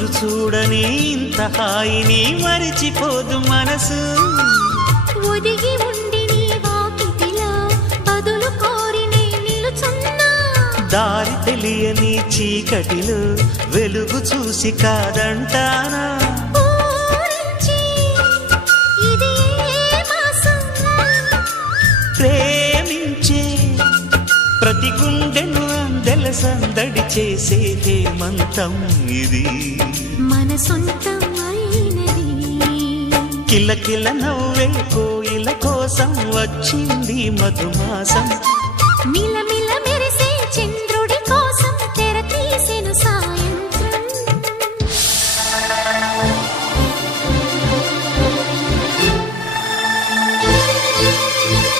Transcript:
రోజులు చూడని ఇంత హాయిని మరిచిపోదు మనసు. ఒదిగి ఉండి నీ వాకిటిలో బదులు కోరి నే నిలుచున్నా. దారి తెలియని చీకటిలో వెలుగు చూసి కాదంటానా. ప్రేమించే ప్రతి గుండెను అందెల సందడి చేసే హేమంతం ఇది. మన సొంతం అయినది. కిలకిల నవ్వే కోయిల కోసం వచ్చింది మధుమాసం. మిలమిల